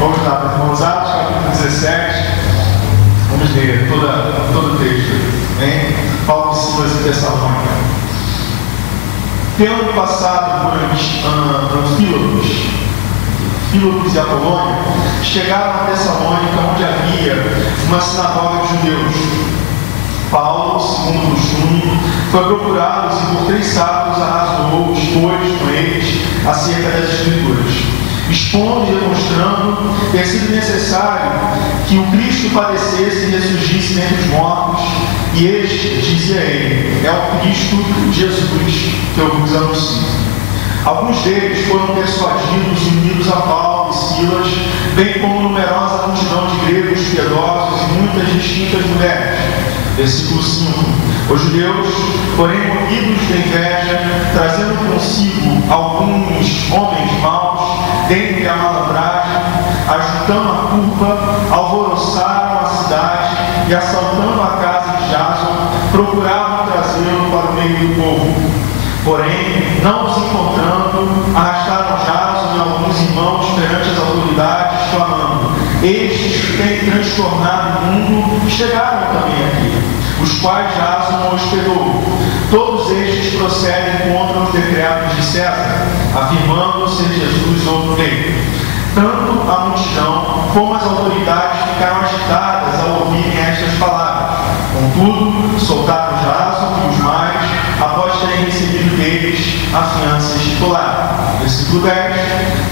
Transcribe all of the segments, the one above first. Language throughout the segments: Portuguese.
Vamos lá, irmãos, Atos, capítulo 17. Vamos ler todo o texto. Amém? Paulo, Silas e Tessalônica. Tendo passado por Filipos e Apolônia, chegaram a Tessalônica, onde havia uma sinagoga de judeus. Paulo, segundo o costume, foi procurá-los e por 3 sábados arrasou, expôs com eles acerca das Escrituras, expondo e demonstrando ter sido necessário que o Cristo padecesse e ressurgisse dentre os mortos, e este, dizia ele, é o Cristo Jesus que eu vos anuncio. Alguns deles foram persuadidos, unidos a Paulo e Silas, bem como numerosa multidão de gregos piedosos e muitas distintas mulheres. Versículo 5. Os judeus, porém movidos de inveja, trazendo consigo alguns homens maus, dentre a malandragem, ajuntando a culpa, alvoroçaram a cidade e, assaltando a casa de Jason, procuravam trazê-lo para o meio do povo. Porém, não os encontrando, arrastaram Jason e alguns irmãos perante as autoridades, clamando: estes que têm transtornado o mundo chegaram também aqui, os quais Jason hospedou. Todos estes procedem contra os decretos de César, afirmando ser Jesus outro rei. Tanto a multidão como as autoridades ficaram agitadas ao ouvirem estas palavras. Contudo, soltaram Jason e os mais, após terem recebido deles a fiança estipulada. Versículo 10.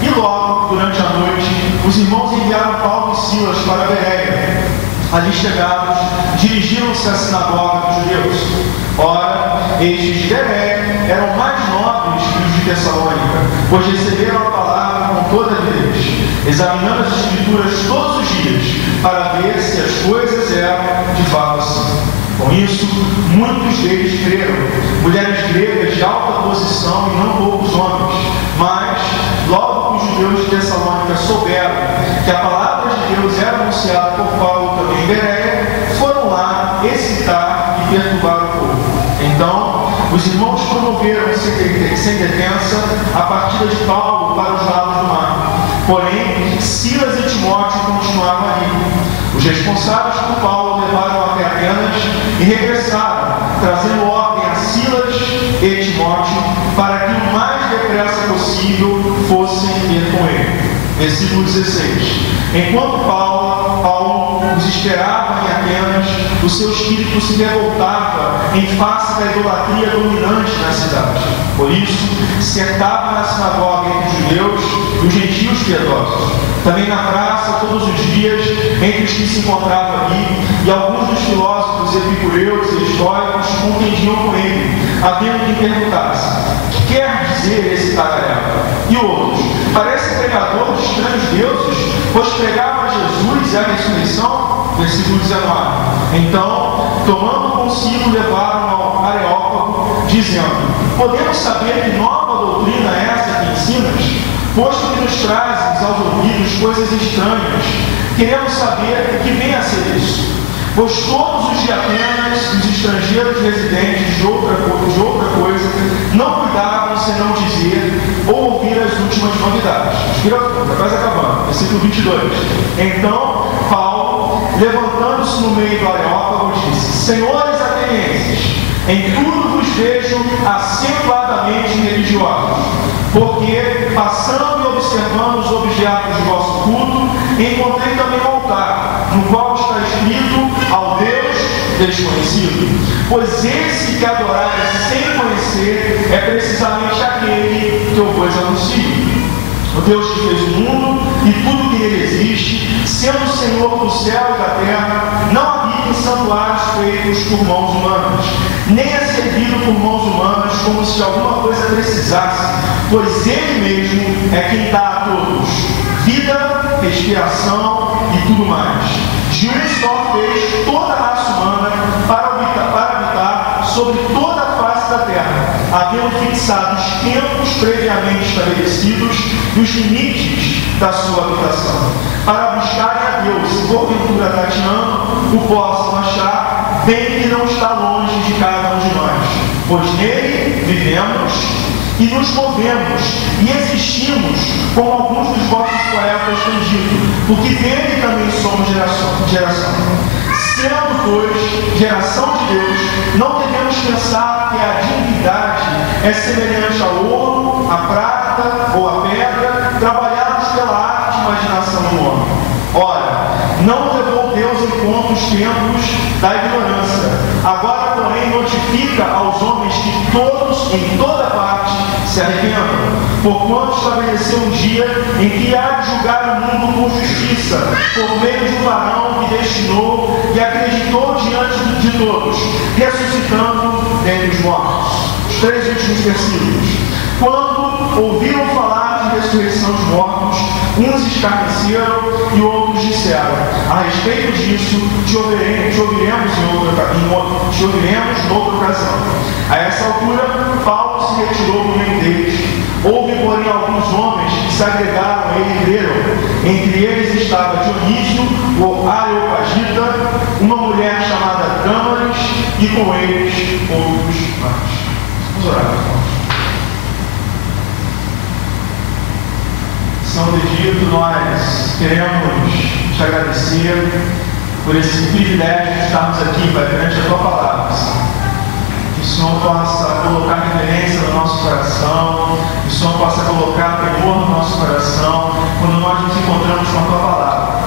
E logo, durante a noite, os irmãos enviaram Paulo e Silas para Bereia. Ali chegados, dirigiram-se à sinagoga dos judeus. Ora, estes de Bereia eram mais nobres que os de Tessalônica, pois receberam a palavra com toda a avidez, examinando as Escrituras todos os dias, para ver se as coisas eram de fato assim. Com isso, muitos deles creram, mulheres gregas de alta posição e não poucos homens. Mas, logo que os judeus de Tessalônica souberam que a palavra de Deus era anunciada por Paulo também em Bereia, foram lá excitar e perturbar o povo. Então, os irmãos promoveram sem detença a partida de Paulo para os lados do mar. Porém, Silas e Timóteo continuavam ali. Os responsáveis por Paulo levaram até Atenas e regressaram, trazendo ordem a Silas e Timóteo para que o mais depressa possível fossem ter com ele. Versículo 16. Enquanto Paulo os esperava em Atenas, o seu espírito se revoltava em face da idolatria dominante na cidade. Por isso, sentava na sinagoga entre os judeus e os gentios piedosos. Também na praça, todos os dias, entre os que se encontravam ali, e alguns dos filósofos epicureus e estoicos contendiam com ele, havendo que perguntasse: que quer dizer esse tagarela? E outros: parece pregador de estranhos deuses, pois pregava a Jesus e a ressurreição. Versículo 19. Então, tomando consigo, levaram ao Areópago, dizendo: podemos saber que nova doutrina é essa que ensinas? Posto que nos trazes aos ouvidos coisas estranhas, queremos saber o que vem a ser isso. Pois todos os de Atenas, os estrangeiros residentes de outra coisa, não cuidavam senão dizer ou ouvir as últimas novidades. Respira fundo, quase acabando. Versículo 22. Então, Paulo, levantando-se no meio do Areópago, disse: senhores atenienses, em tudo vos vejo acentuadamente religiosos, porque, passando e observando os objetos de vosso culto, encontrei também um altar, no qual está escrito: ao Deus desconhecido. Pois esse que adorais sem conhecer é precisamente aquele que eu vos anuncio. O Deus que fez o mundo e tudo que nele existe, sendo o Senhor do céu e da terra, não habita em santuários feitos por mãos humanas, nem é servido por mãos humanas como se de alguma coisa precisasse, pois Ele mesmo é quem dá a todos vida, respiração e tudo mais. De um só fez toda a raça humana para habitar sobre toda a face da terra, havendo fixado os tempos previamente estabelecidos e os limites da sua habitação, para buscarem a Deus, e porventura tateando, o possam achar, bem que não está longe de cada um de nós, pois nele vivemos e nos movemos e existimos, como alguns dos vossos poetas têm dito, porque dele também somos geração. Sendo, pois, geração de Deus, não devemos pensar que a divindade é semelhante ao ouro, à prata ou à pedra, trabalhados pela arte e imaginação do homem. Ora, não levou Deus em conta os tempos da ignorância. Agora, porém, notifica aos homens que todos, em toda parte, se arrependam, porquanto estabeleceu um dia em que há de julgar o mundo com justiça, por meio de um varão que destinou e acreditou diante de todos, ressuscitando dentre os mortos. Os 3 últimos versículos. Quando ouviram falar de ressurreição dos mortos, uns escarneceram e outros disseram: a respeito disso, te ouviremos noutra ocasião. A essa altura, Paulo se retirou do meio deles. Houve, porém, alguns homens que se agregaram a ele e leram. Entre eles estava Dionísio, o Areopagita, uma mulher chamada Dâmaris, e com eles outros mais. Vamos orar, irmãos. São Benedito, nós queremos te agradecer por esse privilégio de estarmos aqui, Pai, perante a Tua Palavra, Senhor. Que o Senhor possa colocar reverência no nosso coração, que o Senhor possa colocar temor no nosso coração, quando nós nos encontramos com a Tua Palavra,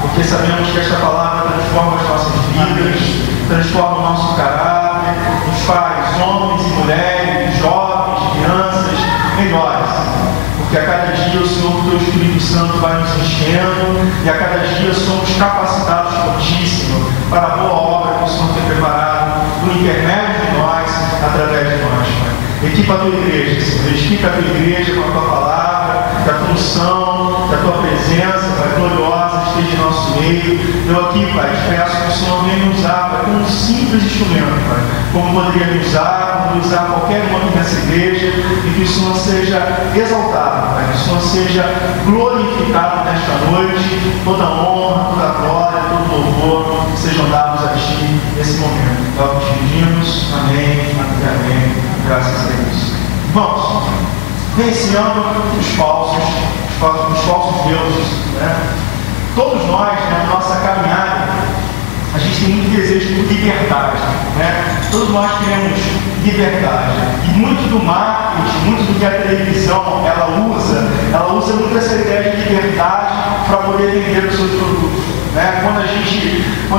porque sabemos que esta Palavra transforma as nossas vidas, transforma o nosso caráter, nos faz homens e mulheres, jovens, crianças, melhores. Porque a cada dia o Senhor, o Teu Espírito Santo, vai nos enchendo, e a cada dia somos capacitados por Ti, Senhor, para a boa obra que o Senhor tem preparado, no intermédio de nós, através de nós, Pai. Equipa a Tua igreja, Senhor, equipa a Tua igreja com a Tua palavra, que a Tua unção, que a Tua presença, Pai, gloriosa, esteja em nosso meio. Eu aqui, Pai, te peço que o Senhor venha me usar, Pai, como um simples instrumento, Pai, como poderia me usar, como usar qualquer um aqui nessa igreja, e que o Senhor seja exaltado, Pai, que o Senhor seja glorificado nesta noite, toda honra, toda glória, todo louvor sejam dados a Ti nesse momento. É o que te pedimos, amém, amém, graças a Deus. Irmãos, vencendo os falsos deuses, né? Todos nós, na nossa caminhada, a gente tem muito desejo por liberdade, né? Todos nós queremos liberdade. E muito do marketing, muito do que a televisão ela usa muito essa ideia de liberdade para poder vender os seus produtos, né? Quando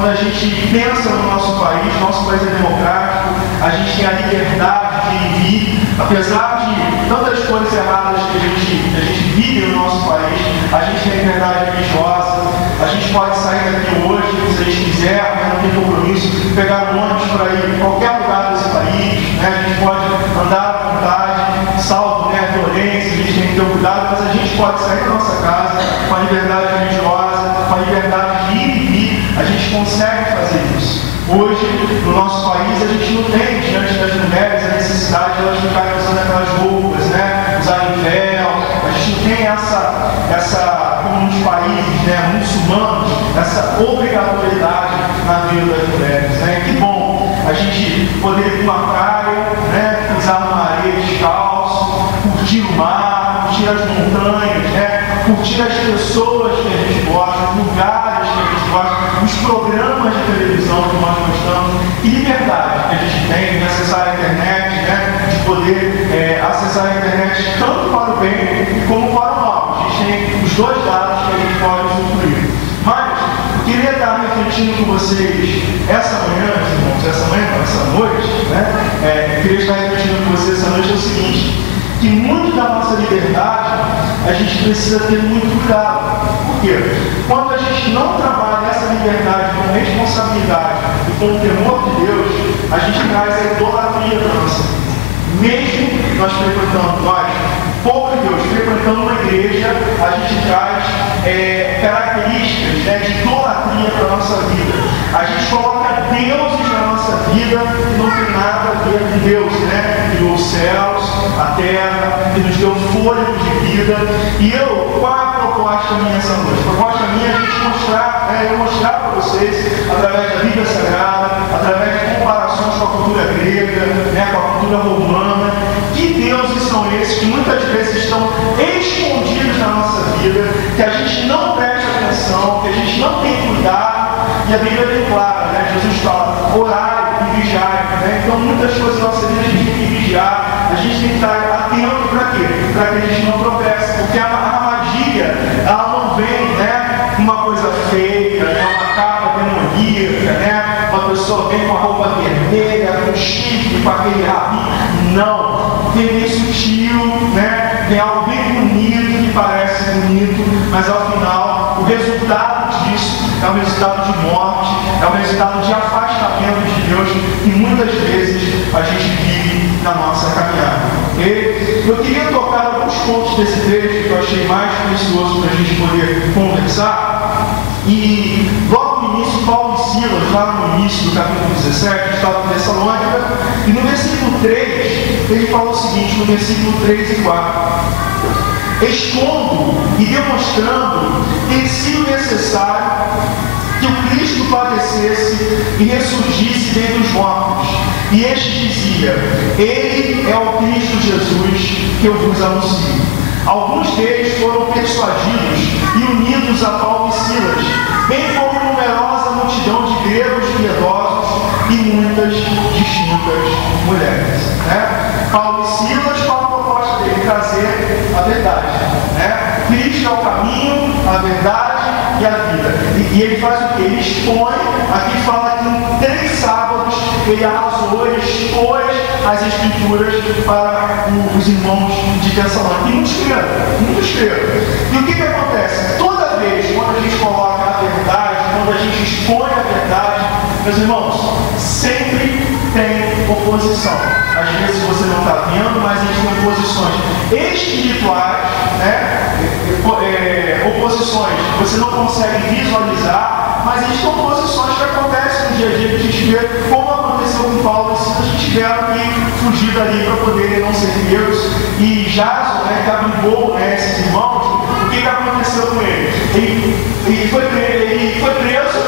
a gente pensa no nosso país é democrático, a gente tem a liberdade de ir e vir, apesar de tantas coisas erradas que a gente vive no nosso país, a gente tem a liberdade religiosa, a gente pode sair daqui hoje, se a gente quiser, mas não tem compromisso, pegar um ônibus para ir em qualquer lugar desse país, né? A gente pode andar à vontade, salvo, né, a violência, a gente tem que ter cuidado, mas a gente pode sair da nossa casa com a liberdade religiosa, com a liberdade de ir e vir, a gente consegue fazer isso. Hoje, no nosso país, a gente não tem, diante das mulheres, a necessidade de elas ficarem usando aquelas roupas, né? Usarem véu. A gente não tem essa, como nos países, né, muçulmanos, essa obrigatoriedade na vida das mulheres, né? Que bom a gente poder ir para uma praia, né? Pisar numa areia descalço, curtir o mar, curtir as montanhas, né? Curtir as pessoas que a gente gosta, os lugares que a gente gosta, os programas de televisão que nós gostamos, e liberdade que a gente tem de acessar a internet, né? De poder acessar a internet tanto para o bem como para o mal. A gente tem os dois lados que a gente pode usufruir. Mas eu queria estar refletindo com vocês essa manhã, irmãos, essa noite, né? Eu queria estar refletindo com vocês essa noite é o seguinte, que muito da nossa liberdade a gente precisa ter muito cuidado. Por quê? Quando a gente não trabalha essa liberdade com responsabilidade e com o temor de Deus, a gente traz a idolatria para a nossa vida. Mesmo nós povo de Deus, frequentando uma igreja, a gente traz características, né, de idolatria para a nossa vida. A gente coloca deuses na nossa vida que não tem nada a ver com Deus, né? Que criou os céus, a terra, que nos deu fôlego de vida. E qual é a proposta minha essa noite? A proposta minha é a gente mostrar para vocês, através da Bíblia Sagrada, através de comparações com a cultura grega, né, com a cultura romana, que deuses são esses atenção, que a gente não tem cuidado, e a Bíblia é bem clara, né? Jesus fala, orai e vigiai, né? Então muitas coisas na nossa vida a gente tem que vigiar, a gente tem que estar atento para quê? Para que a gente não tropece, porque a armadilha, ela não vem, né, uma coisa feia, né, uma capa demoníaca, né, uma pessoa vem com a roupa vermelha, com chifre, com aquele rabinho, não, vem bem sutil, né, vem algo bem bonito, que parece bonito, mas ao final, o resultado disso é um resultado de morte, é um resultado de afastamento de Deus, e muitas vezes a gente vive na nossa caminhada. Okay? Eu queria tocar alguns pontos desse texto que eu achei mais precioso para a gente poder conversar. E logo no início, Paulo e Silas, lá no início do capítulo 17, estavam em Tessalônica, e no versículo 3, ele fala o seguinte, no versículo 3 e 4: expondo e demonstrando ter sido necessário que o Cristo padecesse e ressurgisse dentre os mortos. E este dizia, ele é o Cristo Jesus que eu vos anuncio. Alguns deles foram persuadidos e unidos a Paulo e Silas, bem como numerosa multidão de gregos piedosos e muitas distintas mulheres. Né? Paulo e Silas, qual a proposta dele? Trazer a verdade. Né? Cristo é o caminho, a verdade e a vida. E ele faz o que? Ele expõe, aqui fala que em 3 sábados ele arrasou, ele expôs as escrituras para os irmãos de Tessalônica. E muitos creram. E o que acontece? Toda vez quando a gente coloca a verdade, quando a gente expõe a verdade, meus irmãos, sempre tem oposição. Às vezes você não está vendo, mas a gente tem oposições espirituais, né? Oposições que você não consegue visualizar, mas existem oposições que acontecem no dia a dia, que a gente vê, como aconteceu com Paulo e Silas, que tiveram que fugir dali para poderem não ser pegos. E Jason, né, que abrigou, né, esses irmãos, o que aconteceu com ele? Ele foi preso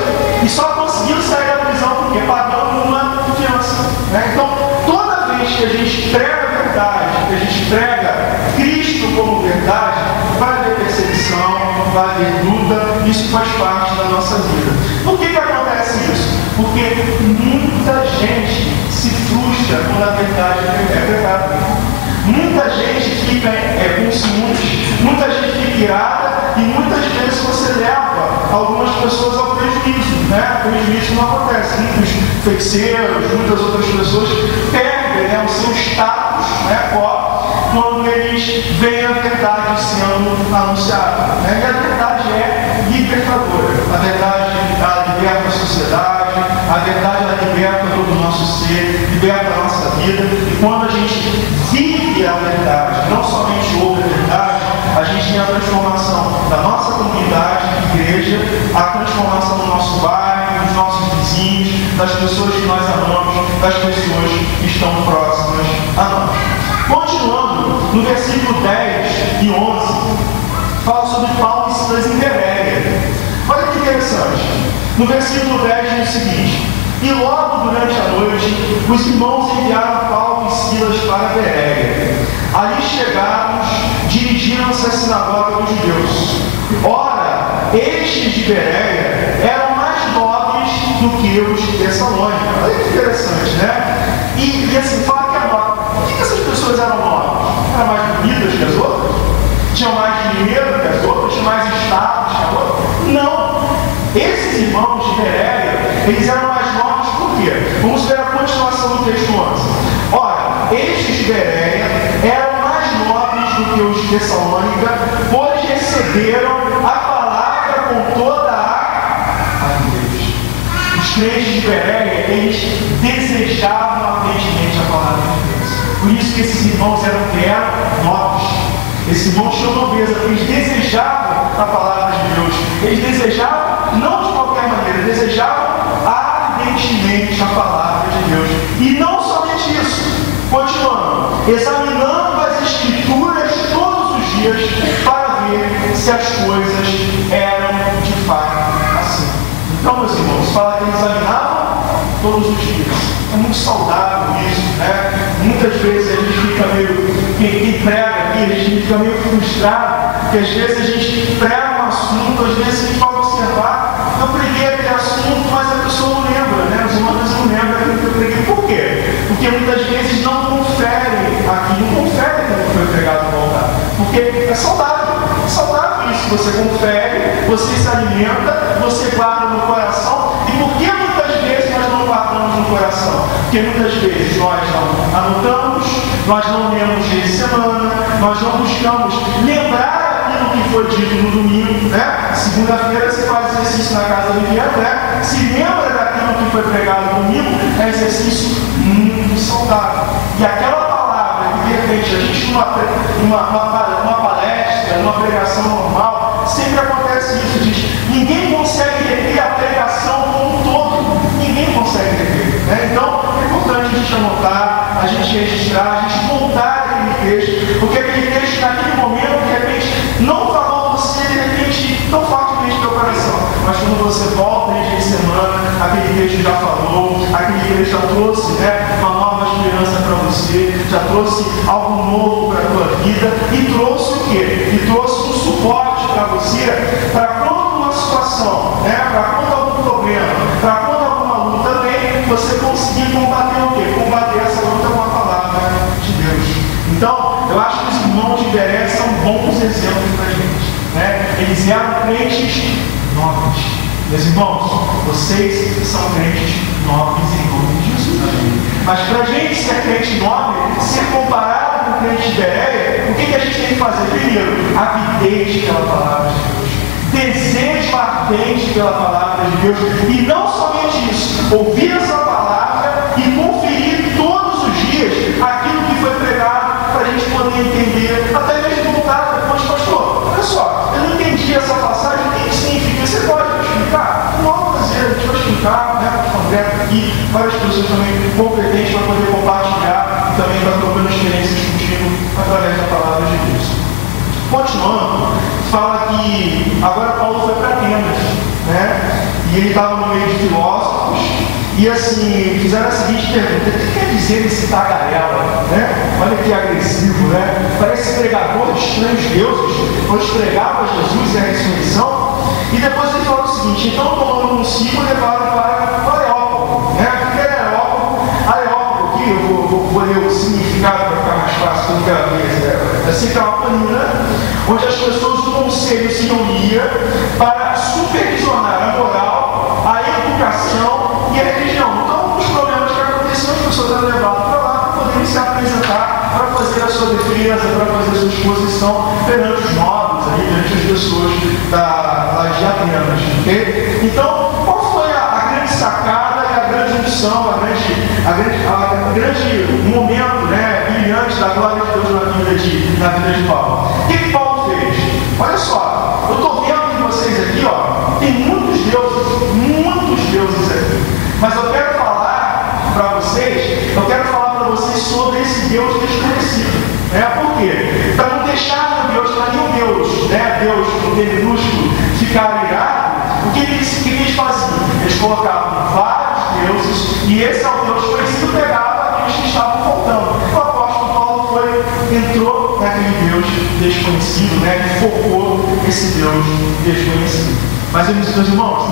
e só conseguiu sair da prisão porque pagando uma fiança. Né? Então, toda vez que a gente prega a verdade, que a gente prega Cristo como verdade, vai haver perseguição, vai haver luta, isso faz parte da nossa vida. Por que acontece isso? Porque muita gente se frustra quando a verdade é pregada. Muita gente fica com ciúmes, muita gente fica irada e muitas vezes você leva algumas pessoas ao prejuízo. Né? O prejuízo não acontece. Muitos feiticeiros, muitas outras pessoas perdem, né, o seu status, né, quando eles veem a verdade sendo anunciada. Né? E a verdade é libertadora. A verdade ela liberta a sociedade, a verdade ela liberta todo o nosso ser, liberta a nossa vida. E quando a gente vive a verdade, não somente ouve a verdade, a gente tem a transformação da nossa comunidade, igreja, a transformação do nosso bairro, dos nossos vizinhos, das pessoas que nós amamos, das pessoas que estão próximas a nós. Continuando, no versículo 10 e 11, fala sobre Paulo e Silas em Bereia. Olha que interessante. No versículo 10 diz o seguinte: e logo durante a noite, os irmãos enviaram Paulo e Silas para Bereia. Ali chegados, dirigiram-se à sinagoga dos judeus. Ora, estes de Bereia eram mais nobres do que os de Tessalônica. Olha que interessante, né? E assim, fala que é nobre. Por que essas pessoas eram nobres? Eram mais bonitas que as outras? Tinham mais dinheiro que as outras? Tinham mais status que as outras? Não! Esses irmãos de Bereia, eles eram mais nobres por quê? Vamos ver a continuação do texto 11. Ora, estes de Bereia eram mais nobres do que os de Tessalônica, pois receberam a palavra com toda a avidez. Os crentes de Bereia, eles desejavam ardentemente a palavra de Deus. Por isso que esses irmãos eram nobres. Esses irmãos tinham nobreza, eles desejavam a palavra de Deus. Eles desejavam, não de qualquer maneira, desejavam ardentemente a palavra de Deus. E não somente isso, continuando, examinando as escrituras todos os dias para ver se as coisas eram de fato assim. Então, meus irmãos, fala que eles examinavam todos os dias. É muito saudável isso, né? Muitas vezes a gente fica meio, quem prega aqui, a gente fica meio frustrado, porque às vezes a gente prega um assunto, às vezes a gente fala assim, observar, eu preguei aquele assunto, mas a pessoa não lembra, né? Os irmãos não lembram aquilo que eu preguei. Por quê? Porque muitas vezes não conferem aquilo que foi pregado no altar. Porque é saudável isso. Você confere, você se alimenta, você guarda no coração. E por que muitas vezes nós não guardamos no coração? Porque muitas vezes nós não anotamos, nós não lemos dia de semana, nós não buscamos lembrar aquilo que foi dito no domingo, né? Segunda-feira você faz exercício na casa do Viviano, né? Se lembra daquilo que foi pregado no domingo, é exercício muito saudável. E aquela palavra que de repente a gente numa palestra, numa pregação normal, sempre acontece isso, ninguém consegue reter a pregação como um todo, ninguém consegue reter, né? Então é importante a gente anotar, a gente registrar, a gente voltar aquele texto, porque aquele texto naquele momento, de repente, não falou você, de repente, tão fortemente no teu coração, mas quando você volta em dia de semana, aquele texto já falou, aquele texto já trouxe, né, uma nova esperança para você, já trouxe algo novo para a tua vida, e trouxe o quê? E trouxe um suporte para você, para quando uma situação, né, para quando algum problema, para quando alguma luta vem, você conseguir combater o quê? Combater essa luta com a palavra de Deus. Então, eu acho que os irmãos de Beré são bons exemplos para a gente, né? Eles eram crentes nobres. Meus irmãos, vocês são crentes nobres em nome de Jesus. Mas para a gente ser crente nobre, ser comparado com o crente de Bereia, o que a gente tem que fazer? Primeiro, avidez pela palavra de Deus. Desejo ardente pela palavra de Deus. E não somente isso, ouvir essa palavra e conferir todos os dias aquilo que foi pregado para a gente poder entender, até mesmo voltar depois, pastor, olha só, eu não entendi essa passagem, o que significa? Você pode me explicar? Não vamos fazer, a gente vai explicar, né? O André aqui, várias pessoas também competentes para poder compartilhar e também para trocando experiências contigo através da palavra de Deus. Continuando, fala que agora Paulo foi para Atenas, né? E ele estava no meio de filósofos, e assim, fizeram a seguinte pergunta: o que quer dizer esse tagarela, né? Olha que agressivo, né? Parece pregador de estranhos deuses, onde pregava Jesus e a ressurreição. E depois ele falou o seguinte: então tomando um ciclo, levaram para o Areópago, né? O que era Areópago? Areópago aqui, eu vou ler o significado para ficar mais fácil, porque eu quero ver, assim que é uma colina, onde as pessoas do conselho se reuniam para supervisionar a moral, a educação e a religião. Então, os problemas que aconteciam, as pessoas eram levadas para lá para poderem se apresentar, para fazer a sua defesa, para fazer a sua exposição perante os nobres, perante as pessoas de Atenas. Okay? Então, qual foi a grande sacada e a grande unção, a grande momento, né, brilhante da glória de Deus na vida de Paulo? O que Paulo fez? Olha só, eu estou vendo que vocês aqui, ó, tem muitos deuses aqui, mas eu quero falar para vocês sobre esse Deus desconhecido, né? Por quê? Para não deixar nenhum Deus, né, Deus com D minúsculo, ficar irado. O que eles faziam? Eles colocavam vários deuses, e esse é o Deus conhecido, pegava aqueles que estavam faltando. O apóstolo Paulo entrou naquele Deus desconhecido, né, e focou esse Deus desconhecido. Mas, meus irmãos,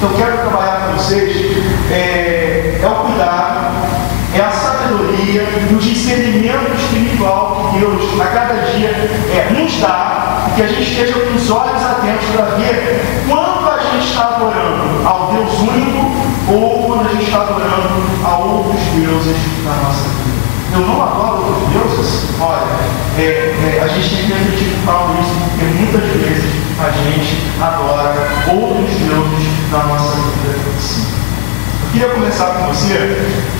eu quero trabalhar com vocês é o cuidado, é a sabedoria, o discernimento espiritual que Deus a cada dia nos dá, e que a gente esteja com os olhos atentos para ver quando a gente está adorando ao Deus único ou quando a gente está adorando a outros deuses na nossa vida. Eu não adoro outros deuses? Olha, a gente tem que refletir com calma isso, porque muitas vezes a gente adora outros deuses na nossa vida. Sim. Eu queria começar com você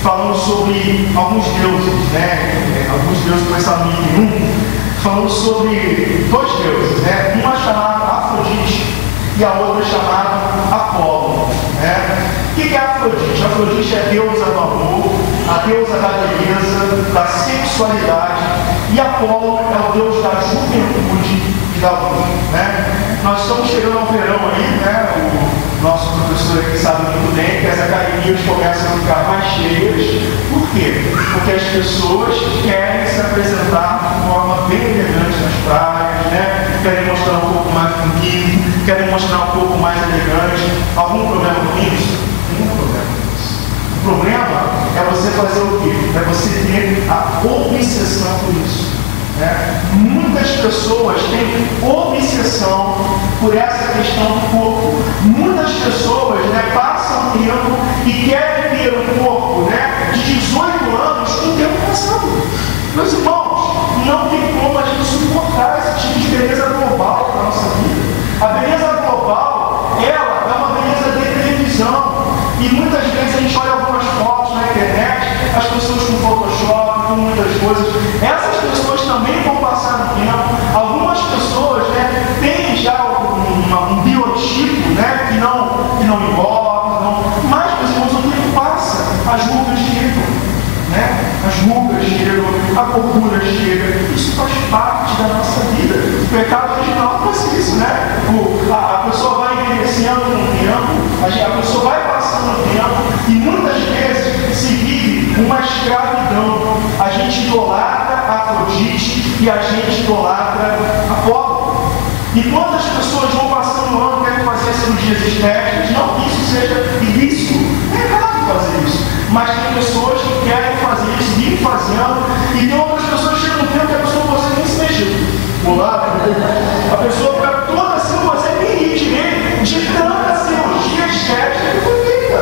falando sobre alguns deuses, né? Alguns deuses começaram no item 1, falando sobre dois deuses, né? Uma chamada Afrodite e a outra chamada Apolo, né? O que é Afrodite? Afrodite é a deusa do amor, a deusa da beleza, da sexualidade, e Apolo é o deus da juventude e da luz, né? Nós estamos chegando ao verão aí, né? O nosso professor aqui sabe muito bem que as academias começam a ficar mais cheias. Por quê? Porque as pessoas querem se apresentar de forma bem elegante nas praias, né? querem mostrar um pouco mais bonito, querem mostrar um pouco mais elegante. Algum problema com isso? Nenhum problema com isso. O problema é você fazer o quê? É você ter a obsessão por isso. Muitas pessoas têm obsessão por essa questão do corpo. Muitas pessoas passam tempo e querem ter um corpo de 18 anos com o tempo passando. Meus irmãos, não tem como a gente suportar esse tipo de beleza global para a nossa vida. A beleza global, ela é uma beleza de televisão. E muitas vezes a gente olha algumas fotos na internet, as pessoas com Photoshop, com muitas coisas. Essas pessoas também vão passar no tempo. Algumas pessoas têm já um biotipo que não engorda, mas, meus irmãos, o tempo passa, as rugas chegam. As rugas chegam, a gordura chega, isso faz parte da nossa vida. O pecado original faz isso, a pessoa vai envelhecendo no tempo, a pessoa vai passando no tempo, e muitas vezes se vive uma escravidão. A gente idolatra a Afrodite e a gente idolatra Apolo. E quantas pessoas vão passando o ano querem fazer cirurgias estéticas? Não que isso seja ilícito, é errado fazer isso. Mas tem pessoas que querem fazer isso, vivem fazendo, e tem outras pessoas que chegam no tempo que a pessoa não consegue nem se mexer. A pessoa fica toda assim, não consegue nem ir direito, de tanta cirurgia estética que foi feita.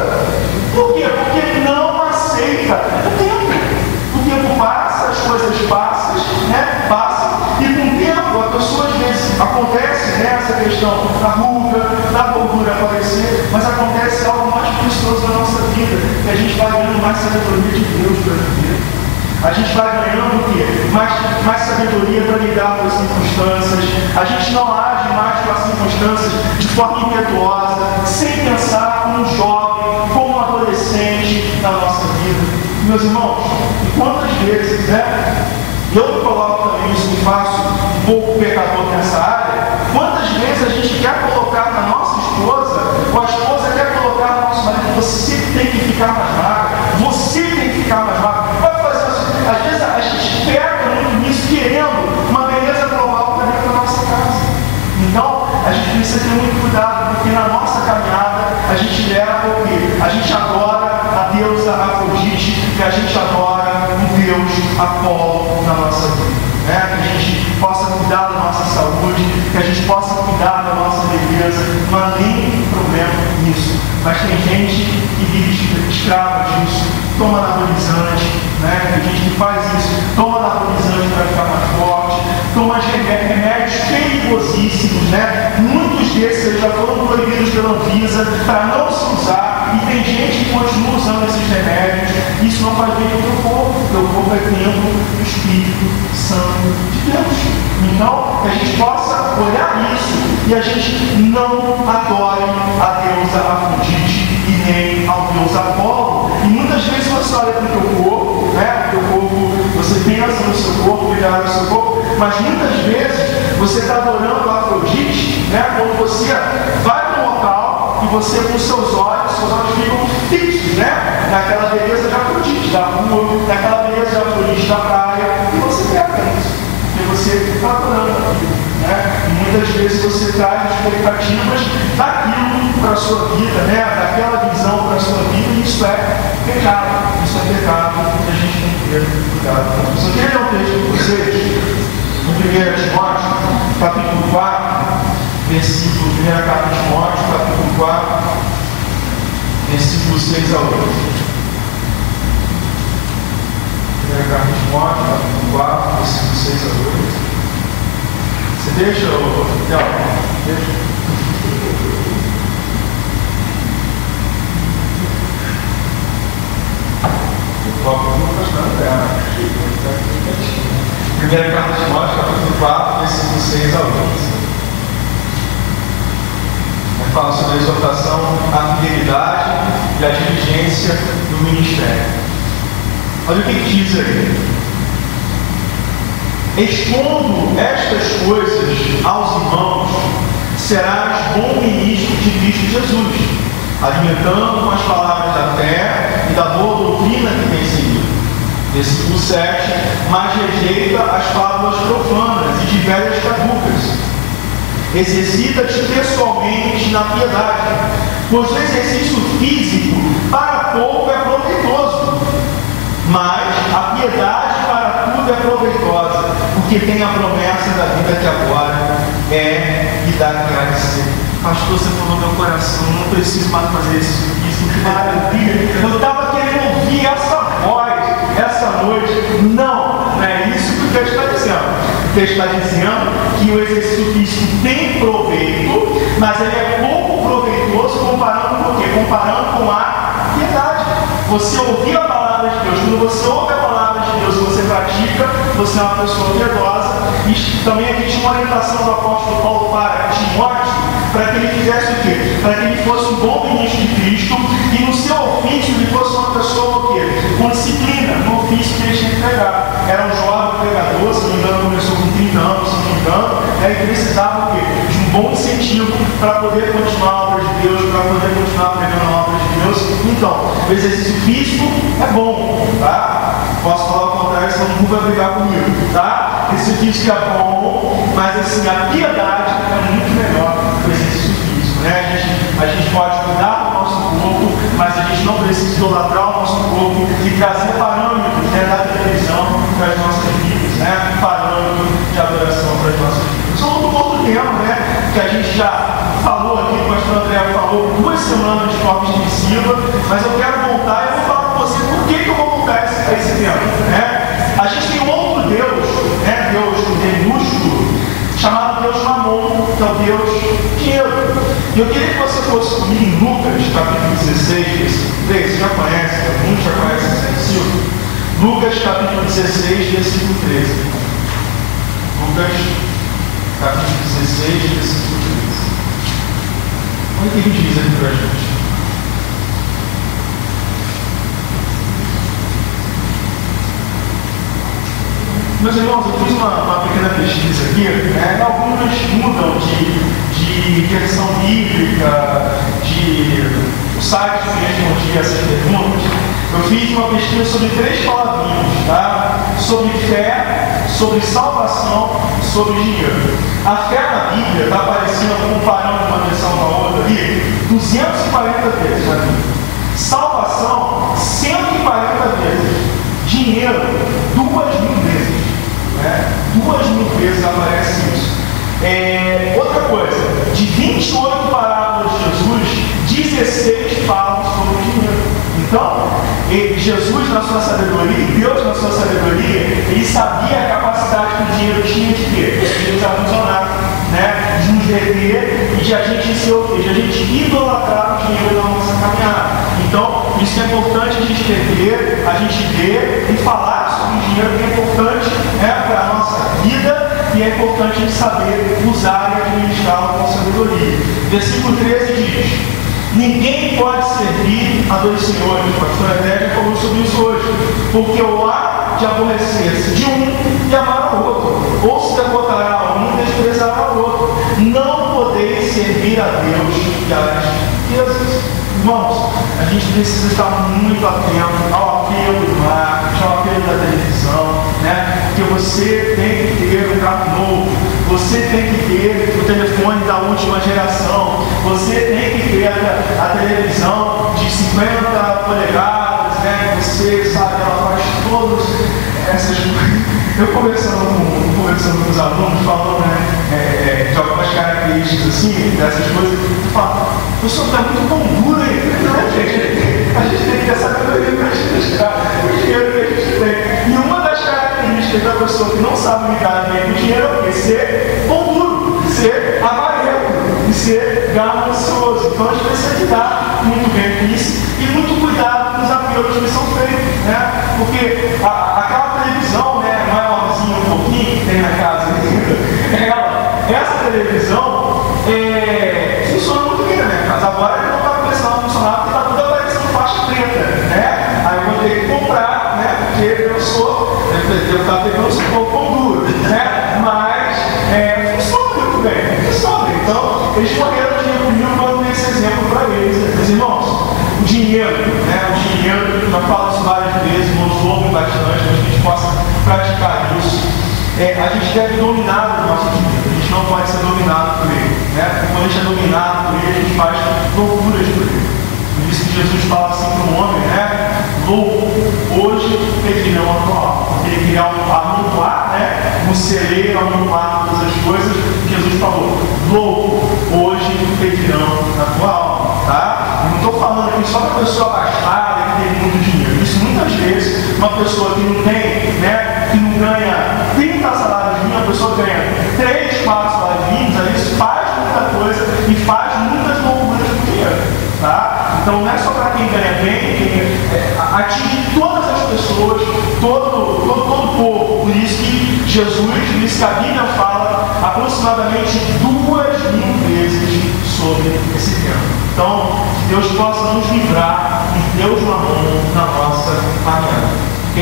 Por quê? Porque não aceita o tempo. O tempo passa, as coisas passam, e com o tempo a pessoa às vezes acontece essa questão da ruga, da gordura aparecer, mas acontece algo mais precioso na nossa vida, que a gente vai ganhando mais sabedoria de Deus para viver. A gente vai ganhando o quê? Mais sabedoria para lidar com as circunstâncias. A gente não age mais com as circunstâncias de forma impetuosa, sem pensar como um jovem, como um adolescente na nossa vida. Meus irmãos, e quantas vezes, eu coloco também isso, me faço um pouco pecador nessa área, quantas vezes a gente quer colocar na nossa esposa, ou a esposa quer colocar no nosso marido, você tem que ficar mais magra, você tem que ficar mais magra. Vai fazer assim, às vezes a gente pega muito nisso, querendo uma beleza global para dentro da nossa casa. Então, a gente precisa ter muito cuidado, porque na nossa caminhada a gente leva o quê? A gente adora a deusa Afrodite e a gente adora o Deus Apolo na nossa vida. Que a gente possa cuidar da nossa saúde, que a gente possa cuidar da nossa beleza. Não há nem problema nisso. Mas tem gente que vive escrava disso, toma anabolizante, tem gente que faz isso, toma anabolizante para ficar mais forte, toma remédios perigosíssimos, muitos desses já foram proibidos pela Anvisa para não se usar, e tem gente que continua usando esses remédios. Isso não faz bem para o teu corpo. O teu corpo é templo do Espírito Santo de Deus. Então, que a gente possa olhar isso e a gente não adore a deusa Afrodite e nem ao deus Apolo. E muitas vezes você olha para o teu corpo, você pensa no seu corpo, cuidar do seu corpo, mas muitas vezes você está adorando a Afrodite, quando você vai para um local e você com seus olhos ficam fixos, naquela beleza de Afrodite da rua, naquela beleza de Afrodite da praia, e você pega isso, porque você está adorando aquilo. E muitas vezes você traz expectativas daquilo para a sua vida, daquela visão para a sua vida, e isso é pecado. Isso é pecado, e a gente tem que ter cuidado com isso. Eu queria ler um texto com vocês, no 1 Timóteo, capítulo 4, versículo 1 carta de Timóteo, capítulo 4, versículo 6 a 8. 1 carta de Timóteo, capítulo 4, versículo 6 a 8. Você deixa, Théo? Deixa. Eu toco tudo bastante dela. Primeira carta de Timóteo, capítulo 4, versículo 6 a 8. Fala sobre a exortação à fidelidade e à diligência no ministério. Olha o que diz aí. Expondo estas coisas aos irmãos, serás bom ministro de Cristo Jesus, alimentando com as palavras da fé e da boa doutrina que tem seguido. Versículo 7, mas rejeita as fábulas profanas e de velhas caducas. Exercita-te pessoalmente na piedade, pois o exercício físico para pouco é proveitoso, mas a piedade para tudo é proveitosa, porque tem a promessa da vida que agora é e dá graça. Pastor, você falou no meu coração, não preciso mais fazer isso, que maravilha. Eu estava querendo ouvir essa voz essa noite. Não é isso que o texto está dizendo. O texto está dizendo que o exercício físico tem proveito, mas ele é pouco proveitoso comparando com o quê? Comparando com a piedade. Você ouvir a palavra de Deus, quando você ouve a palavra de Deus e você pratica, você é uma pessoa piedosa. E também aqui tinha uma orientação do apóstolo Paulo para Timóteo, para que ele fizesse o quê? Para que ele fosse um bom ministro de Cristo e no seu ofício ele fosse uma pessoa o quê? Com disciplina, no ofício que ele tinha que pregar. Era um jovem pregador, se não me engano, começou com 30 anos, se não me engano, e precisava o quê? De um bom incentivo para poder continuar a obra de Deus, para poder continuar pregando a obra de Deus. Então, o exercício físico é bom, tá? Posso falar o contrário, senão não vai brigar comigo, tá? Esse físico é bom, mas assim, a piedade é muito melhor que o exercício físico, né? A gente pode cuidar do nosso corpo, mas a gente não precisa idolatrar o nosso corpo e trazer parâmetros, né, da televisão para as nossas vidas, né? Parâmetros de adoração para as nossas vidas. Só um outro tema, né, que a gente já falou aqui, o pastor André falou 2 semanas de forma extensiva, mas eu quero voltar e vou falar com você por que eu vou voltar a esse tema, né? A gente tem um outro Deus, né, Deus minúsculo, chamado Deus Mamon, que é o Deus dinheiro. E eu queria que você fosse comigo em Lucas, capítulo 16, versículo 3, você já conhece, muitos já conhecem esse versículo. Lucas, capítulo 16, versículo 13. Lucas, capítulo 16, versículo 13. Olha o que ele diz aqui para a gente. Meus irmãos, eu fiz uma pequena pesquisa aqui, né? Alguns mudam de versão bíblica, o site que respondia essas perguntas. Eu fiz uma pesquisa sobre 3 palavrinhas, tá? Sobre fé, sobre salvação e sobre dinheiro. A fé na Bíblia está aparecendo, comparando uma versão com a outra ali, 240 vezes na Bíblia. Salvação, 140 vezes. Dinheiro, 2.000 vezes. 2.000 vezes aparece isso. Outra coisa, de 28 parábolas de Jesus, 16 falam sobre dinheiro. Então, Jesus na sua sabedoria, Deus na sua sabedoria, ele sabia a capacidade que o dinheiro tinha de quê? De nos aprisionar, né? De nos reter e de a gente ser o quê? De a gente idolatrar o dinheiro na nossa caminhada. Então, isso é importante a gente entender, a gente ver e falar sobre o dinheiro, que é importante, né, para a nossa vida, e é importante a gente saber usar e administrá-lo com sabedoria. Versículo 13 diz: ninguém pode servir a 2 senhores. O pastor André já falou sobre isso hoje. Porque ou há de aborrecer-se de um e amar ao outro, ou se devotará a um e desprezará ao outro. Não podeis servir a Deus e às riquezas. Irmãos, a gente precisa estar muito atento ao apelo do marketing, ao apelo da televisão, né? Porque você tem que ter um carro novo, você tem que ter o telefone da última geração, você tem que ter a televisão de 50 polegadas, né? Você sabe, ela faz todas essas coisas. Eu conversando com os alunos, falando, né, de algumas características assim, dessas coisas, eu falo, o senhor está muito pão duro aí. Não, gente, a gente tem que ter sabedoria para administrar o dinheiro que a gente tem. E uma das características da pessoa que não sabe lidar bem com o dinheiro é o quê? Ser pão duro, ser avarento e ser ganancioso. Então a gente precisa lidar muito bem com isso e muito cuidado com os apelos que são feitos, né? Porque aquela televisão, né, maiorzinha um pouquinho, que tem na casa, essa televisão funciona muito bem na minha casa. Agora ele não está começando a funcionar porque está tudo aparecendo faixa preta, né? Aí eu vou ter que comprar, né? Porque eu estou pegando um pão duro, né? Mas funciona muito bem, funciona. Então, eles morreram de dinheiro comigo quando eu dei esse exemplo para eles. Mas, irmãos, o dinheiro, né? O dinheiro, já falo isso várias vezes, irmãos, ouvem bastante, para que a gente possa praticar isso. A gente deve dominar o nosso dinheiro. A gente não pode ser dominado por ele. Né? Quando a gente é dominado por ele, a gente faz loucuras por ele. Por isso que Jesus fala assim para um homem, né? Louco, hoje pedirão a tua alma. Porque ele queria amontoar, né? No celeiro, amontoar todas as coisas. Jesus falou, louco, hoje pedirão a tua alma. Tá? Não estou falando aqui só para a pessoa abastada que tem muito dinheiro. Isso muitas vezes, uma pessoa que não tem, né? Que não ganha 30 salários mínimos, a pessoa ganha 3, 4 salários mínimos, aí isso faz muita coisa e faz muitas loucuras com dinheiro. Tá? Então não é só para quem ganha bem, atinge todas as pessoas, todo o povo. Por isso que Jesus, por isso que a Bíblia fala aproximadamente 2.000 vezes sobre esse tema. Então, que Deus possa nos livrar de Deus na mão na nossa caminhada. Ok?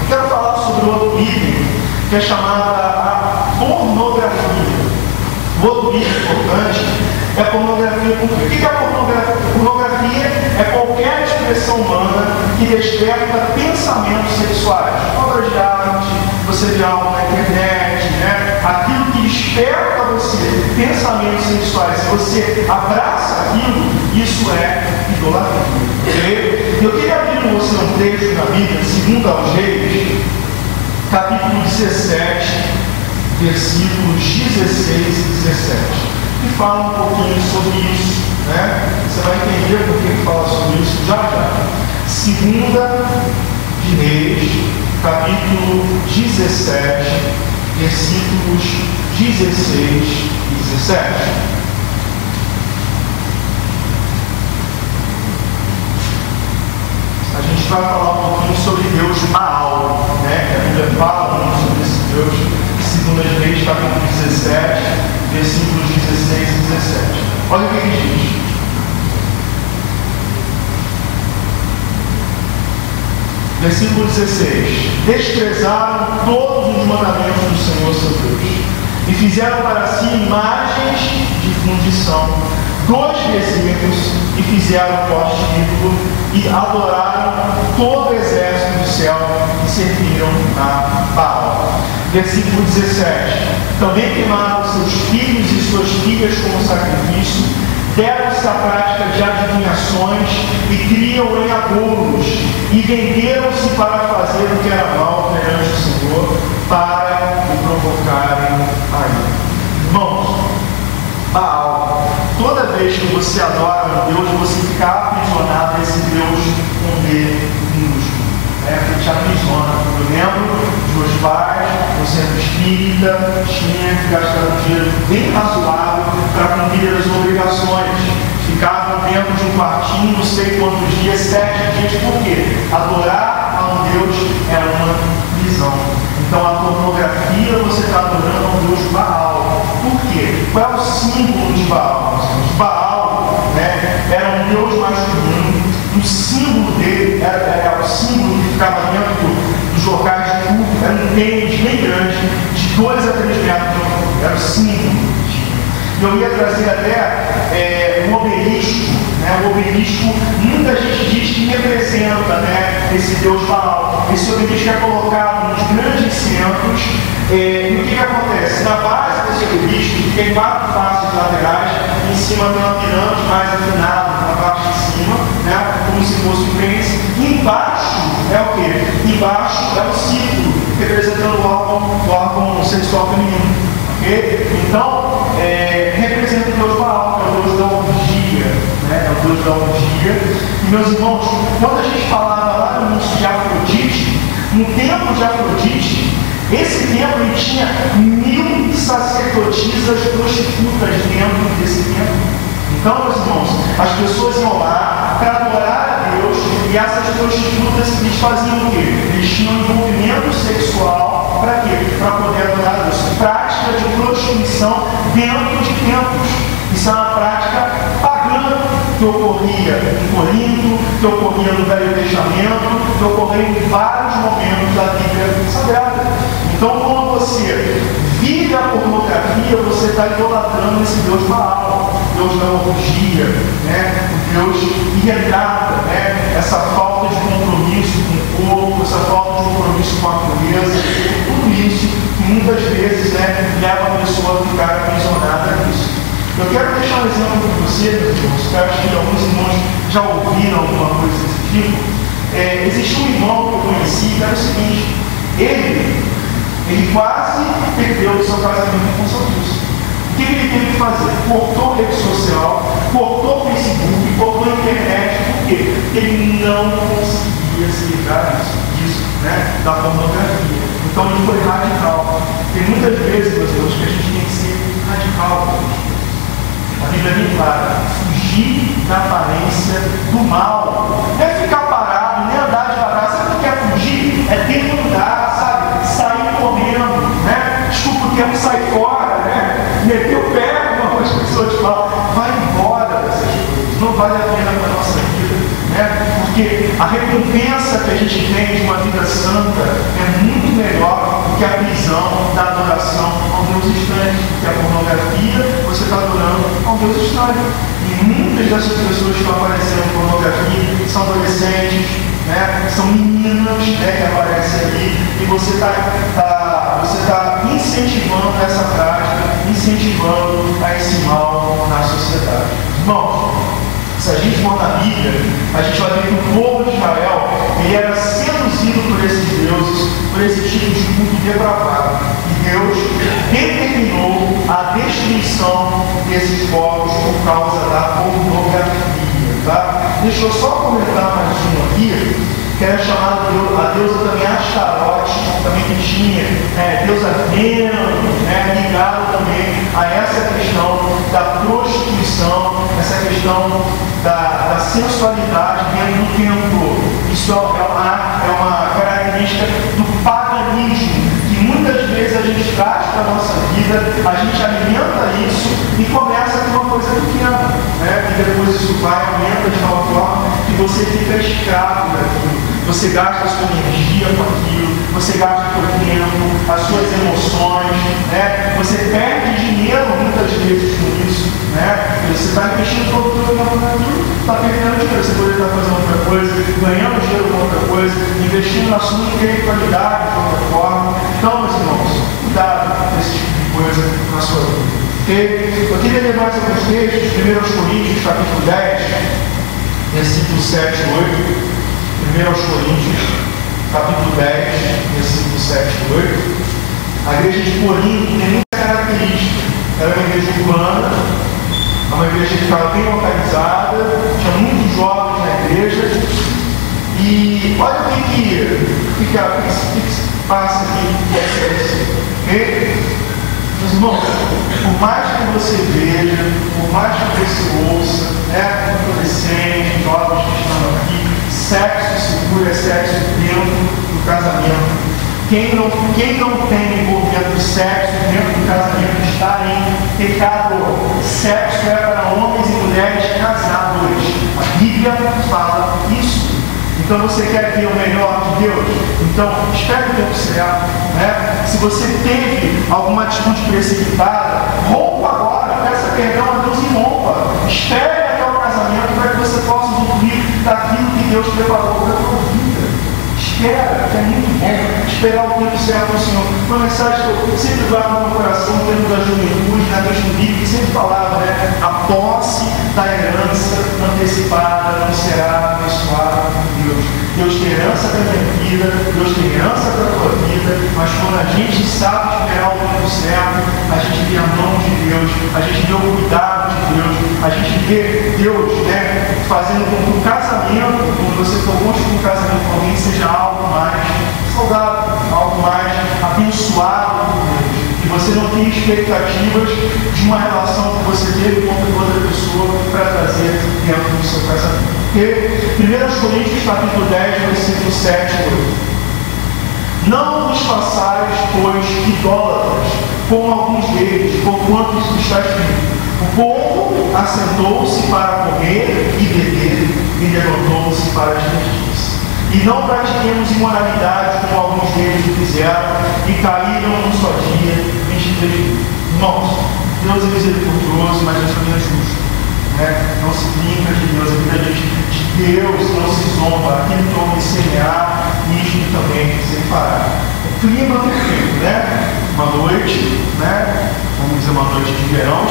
Eu quero falar sobre outro item que é chamada a pornografia. O outro item importante é a pornografia. O que é a pornografia? Pornografia é qualquer expressão humana que desperta pensamentos sexuais. Obras de arte, você vê algo na internet, né? Aquilo que desperta você pensamentos sexuais. Se você abraça aquilo, isso é idolatria. Okay? Eu queria abrir com você um texto na Bíblia, 2 aos Reis, capítulo 17, versículos 16 e 17. E fala um pouquinho sobre isso, né? Você vai entender por que fala sobre isso já já. 2 de Reis, capítulo 17, versículos 16 e 17. A gente vai falar um pouquinho sobre Deus Baal, né? A Bíblia fala muito sobre esse Deus. 2 Reis, capítulo 17, versículos 16 e 17. Olha o que ele diz. Versículo 16. Desprezaram todos os mandamentos do Senhor seu Deus e fizeram para si imagens de fundição, 2 bezerros, e fizeram poste ídolo e adoraram todo o exército do céu e serviram a Baal. Versículo 17. Também queimaram seus filhos e suas filhas como sacrifício, deram-se à prática de adivinhações e criam em agouros, e venderam-se para fazer o que era mal perante o Senhor, para o provocarem a ira. Irmãos, Baal, toda vez que você adora um Deus, você fica aprisionado a esse Deus com D minúsculo. Que te aprisiona. Eu lembro dos meus pais, no centro espírita, tinha que gastar um dinheiro bem razoável para cumprir as obrigações. Ficavam dentro de um quartinho, não sei quantos dias, 7 dias, por quê? Adorar a um Deus era uma prisão. Então a pornografia você está adorando a um Deus Baal. Por quê? Qual é o símbolo de Baal? Baal, né, era um Deus masculino. O símbolo dele era o símbolo que ficava dentro dos locais de culto. Era um tênis bem grande, de 2 a 3 metros de altura. Era o símbolo. Eu ia trazer até um obelisco. Né? O obelisco, muita gente diz que representa, né, esse Deus Baal. Esse obelisco é colocado nos grandes centros. E o que acontece? Na base desse obelisco tem 4 faces laterais. Em cima tem uma pirâmide mais afinada na parte de cima, né? Como se fosse um pênis. Embaixo é o quê? Embaixo é o círculo, representando o órgão sexual feminino. Okay? Então, representa o Deus Baal, que é o Deus da orgia. Né? É o Deus da orgia. E, meus irmãos, quando a gente falava lá no início de Afrodite, no templo de Afrodite, esse templo ele tinha 1000 sacerdotisas prostitutas dentro desse templo. Então, meus irmãos, as pessoas iam lá para adorar a Deus e essas prostitutas eles faziam o quê? Eles tinham envolvimento sexual para quê? Para poder adorar a Deus. Prática de prostituição dentro de templos. Isso é uma prática pagã que ocorria em Corinto, que ocorria no Velho Testamento, que ocorria em vários momentos da Bíblia Sagrada. Então, quando você vive a pornografia, você está idolatrando esse Deus Baal, Deus da orgia, né? O Deus que retrata, né, essa falta de compromisso com o corpo, essa falta de compromisso com a natureza, tudo isso que muitas vezes, né, leva a pessoa a você, meus irmãos, eu acho que alguns irmãos já ouviram alguma coisa desse tipo. Existe um irmão que eu conheci que era o seguinte: ele quase perdeu o seu casamento por conta disso. O que ele teve que fazer? Cortou rede social, cortou o Facebook, cortou a internet. Por quê? Porque ele não conseguia se livrar disso, né? Da pornografia. Então ele foi radical. Tem muitas vezes, meus irmãos, que a gente tem que ser radical. A Bíblia é bem clara: fugir da aparência do mal. Não é ficar parado, nem andar devagar. Sabe o que é fugir? É demandar, sabe? Sair correndo, né? Desculpa o termo, sai fora, né? Meter o pé, como as pessoas falam. Vai embora dessas coisas. Não vale a pena para a nossa vida, né? Porque a recompensa que a gente tem de uma vida santa é muito melhor do que a prisão da adoração ao Deus estranho. Porque a pornografia, você está adorando ao Deus estranho. E muitas dessas pessoas que estão aparecendo em pornografia são adolescentes, né? São meninas, né, que aparecem ali, e você está incentivando essa prática, incentivando a esse mal na sociedade. Irmãos, se a gente for na Bíblia, a gente vai ver que o povo de Israel ele era seduzido por esses deuses, por esse tipo de culto depravado. E Deus determinou a destruição desses povos por causa da pornografia. Tá? Deixa eu só comentar mais um aqui, que era chamada a deusa também Astarote, também que tinha deusa Vênus, né, ligado também a essa questão da prostituição, essa questão da sensualidade dentro do templo. Isso é uma característica do paganismo, que muitas vezes a gente traz para a nossa vida, a gente alimenta isso e começa com uma coisa pequena, né? E depois isso vai, aumenta de tal forma que você fica escravo daquilo. Você gasta a sua energia com aquilo, você gasta o seu tempo, as suas emoções, né? Você perde dinheiro muitas vezes com isso, né? Você está investindo todo o seu tempo naquilo, está perdendo dinheiro. Você poderia estar fazendo outra coisa, ganhando dinheiro com outra coisa, investindo na sua intelectualidade de outra forma. Então, meus irmãos, cuidado com esse tipo de coisa na sua vida. Okay? Eu queria ler mais alguns textos, 1 Coríntios, capítulo 10, versículos 7 e 8. 1 Coríntios, capítulo 10, versículos 7 e 8. A igreja de Corinto tem muita característica. Ela é uma igreja urbana, é uma igreja que estava bem localizada, tinha muitos jovens na igreja. E olha o que passa aqui, ok? Meus irmãos, por mais que você veja, por mais que você ouça, né, adolescentes, jovens que estão aqui, sexo seguro é sexo dentro do casamento. Quem não tem envolvimento de sexo dentro do casamento está em pecado. Sexo é para homens e mulheres casados. A Bíblia fala isso. Então você quer ver o melhor de Deus? Então espere o tempo certo, né? Se você teve alguma atitude precipitada, rompa agora, peça perdão a Deus e rompa. Espere até o casamento para que você possa usufruir daquilo que Deus preparou para a sua vida. Espera, que é muito bom esperar o tempo certo do Senhor. Uma mensagem que eu sempre guardo no meu coração, no tempo da juventude, na questão bíblica, que sempre falava, né? A posse da herança antecipada não será abençoada por Deus. Deus tem herança para a minha vida, Deus tem herança para a tua vida, mas quando a gente sabe esperar o tempo certo, a gente vê a mão de Deus, a gente vê o cuidado de Deus, a gente vê Deus, né, fazendo com que o casamento, quando você for construir um casamento com alguém, seja algo mais saudável, algo mais abençoado por Deus. Que você não tenha expectativas de uma relação que você teve com outra pessoa para trazer dentro do seu casamento. Porque 1 Coríntios capítulo 10, versículo 7 e 8. Não vos façais, pois, idólatras, como alguns deles, porquanto isso está escrito. O povo assentou-se para comer e beber, e levantou-se para divertir-se. E não pratiquemos imoralidade, como alguns deles fizeram, e caíram num só dia 23 mil. Irmãos, Deus é misericordioso, mas Deus também é justo. Né? Não se brinca de Deus, a vida de Deus não se zomba. Aquilo que eu me semear, isto também se fará. O clima perfeito, né? Uma noite, né? vamos dizer, uma noite de verão,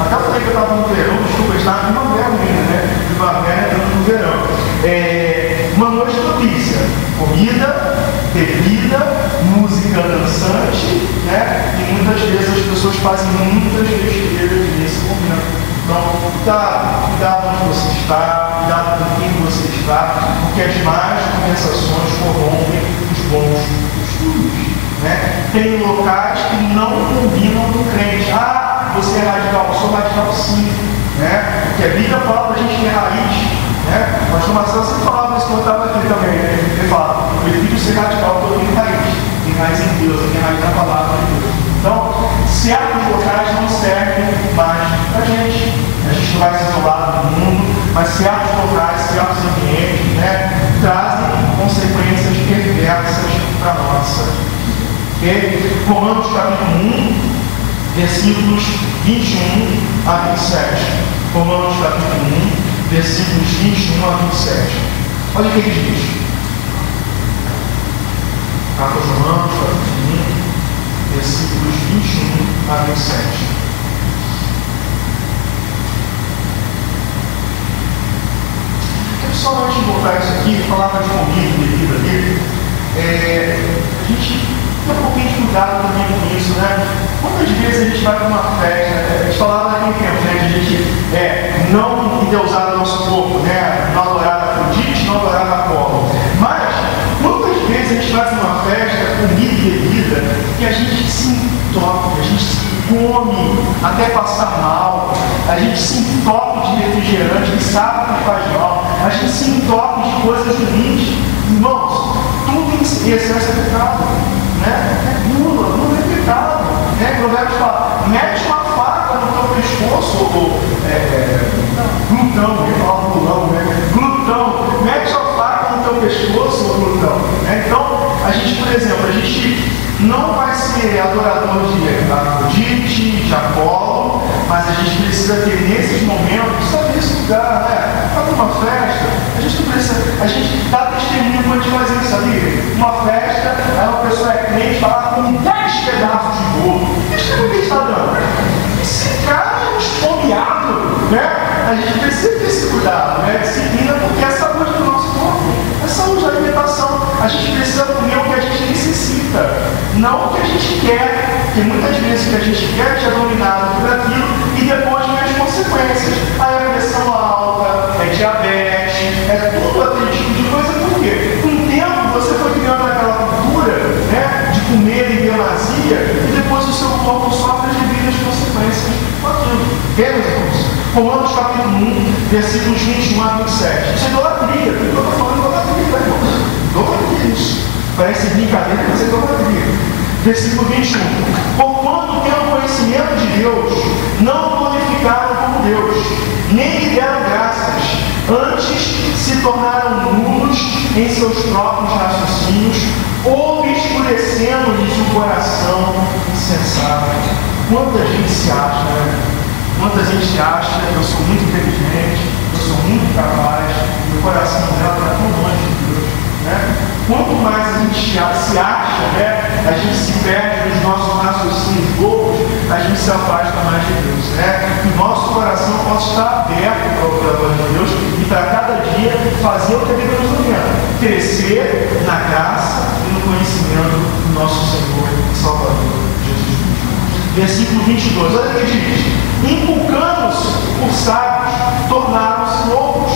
até eu falei que eu estava no verão, desculpa, eu estava em primavera ainda, né? Primavera entrando no verão. Uma noite propícia, comida, bebida, música dançante, né? E muitas vezes as pessoas fazem muitas besteiras nesse momento. Então, cuidado onde você está, cuidado com quem você está, porque as más conversações corrompem os bons costumes. Né? Tem locais que não combinam com o crente. Ah, você é radical, eu sou radical sim. Né? Porque a Bíblia fala para a gente ter raiz. Né? O pastor Marcelo sempre falava isso quando eu estava aqui também. Né? Ele fala, eu prefiro ser radical porque eu tenho raiz. Tem raiz em Deus, tem raiz na palavra de Deus. Então, certos locais não servem mais para a gente. A gente não vai se isolar do mundo, mas certos locais, certos ambientes, né, trazem consequências perversas para a nossa vida. Okay? Romanos capítulo 1, versículos 21 a 27. Romanos capítulo 1, versículos 21 a 27. Olha o que ele diz. Carta aos Romanos, capítulo 1, versículos 21 a 27. Só antes de voltar isso aqui, falava de comida e bebida dele, a gente tem um pouquinho de cuidado também com isso, né? Quantas vezes a gente vai para uma festa, a gente falava naquele tempo, né? De a gente não endeusar o nosso corpo, né? Não adorar a Afrodite, não adorar a Apolo. Mas, quantas vezes a gente vai para uma festa, comida e bebida, que a gente se entope, a gente se come até passar mal, a gente se entope de refrigerante que sabe que faz mal, a gente se entope de coisas ruins. Irmãos, tudo em excesso é pecado. Né? Gula é pecado. Né? Provérbios fala, mete uma faca no teu pescoço, glutão, eu ia falar glutão, né? Glutão, mete a faca no teu pescoço, glutão. Né? Então, a gente, por exemplo, a gente não vai ser adorador de Afrodite, de Apolo, mas a gente precisa ter nesses momentos, saber estudar, né? Vai para uma festa, a gente não precisa, a gente dá testemunho quando a gente faz isso, sabia? Uma festa, aí uma pessoa é crente, fala com 10 pedaços de bolo. Que testemunho que a gente está dando? Esse cara é um esfomeado, né? A gente precisa ter esse cuidado, né? Disciplina, porque é a saúde do nosso corpo, é a saúde da alimentação. A gente precisa comer o que a gente necessita, não o que a gente quer, porque muitas vezes o que a gente quer é dominado por aquilo e depois vem as consequências. Aí a pressão alta, é diabetes, é tudo aquele tipo de coisa, por quê? Com o tempo você foi criando aquela cultura, né, de comer em demasia e depois o seu corpo sofre as devidas consequências com aquilo. Meus irmãos? Romanos capítulo 1, versículos 21 a 27. Isso é idolatria, tudo que eu estou falando é idolatria, tá, irmãos? Idolatria isso. Parece brincadeira, mas é idolatria. Versículo 21. Porquanto tendo conhecimento de Deus, não o glorificaram como Deus, nem lhe deram graças, antes se tornaram nulos em seus próprios raciocínios, obscurecendo-lhes o coração insensato. Quanta gente se acha, né? Quanta gente se acha, eu sou muito inteligente, eu sou muito capaz, meu coração dela está tão longe de Deus. Né? Quanto mais a gente se acha, né, a gente se perde nos nossos raciocínios loucos, a gente se afasta mais de Deus. Né? Que o nosso coração possa estar aberto para a voz de Deus e para cada dia fazer o que a Bíblia nos ordena, crescer na graça e no conhecimento do nosso Senhor e Salvador Jesus Cristo. Versículo 22, olha o que diz: inculcando-se por sábios, tornaram-se loucos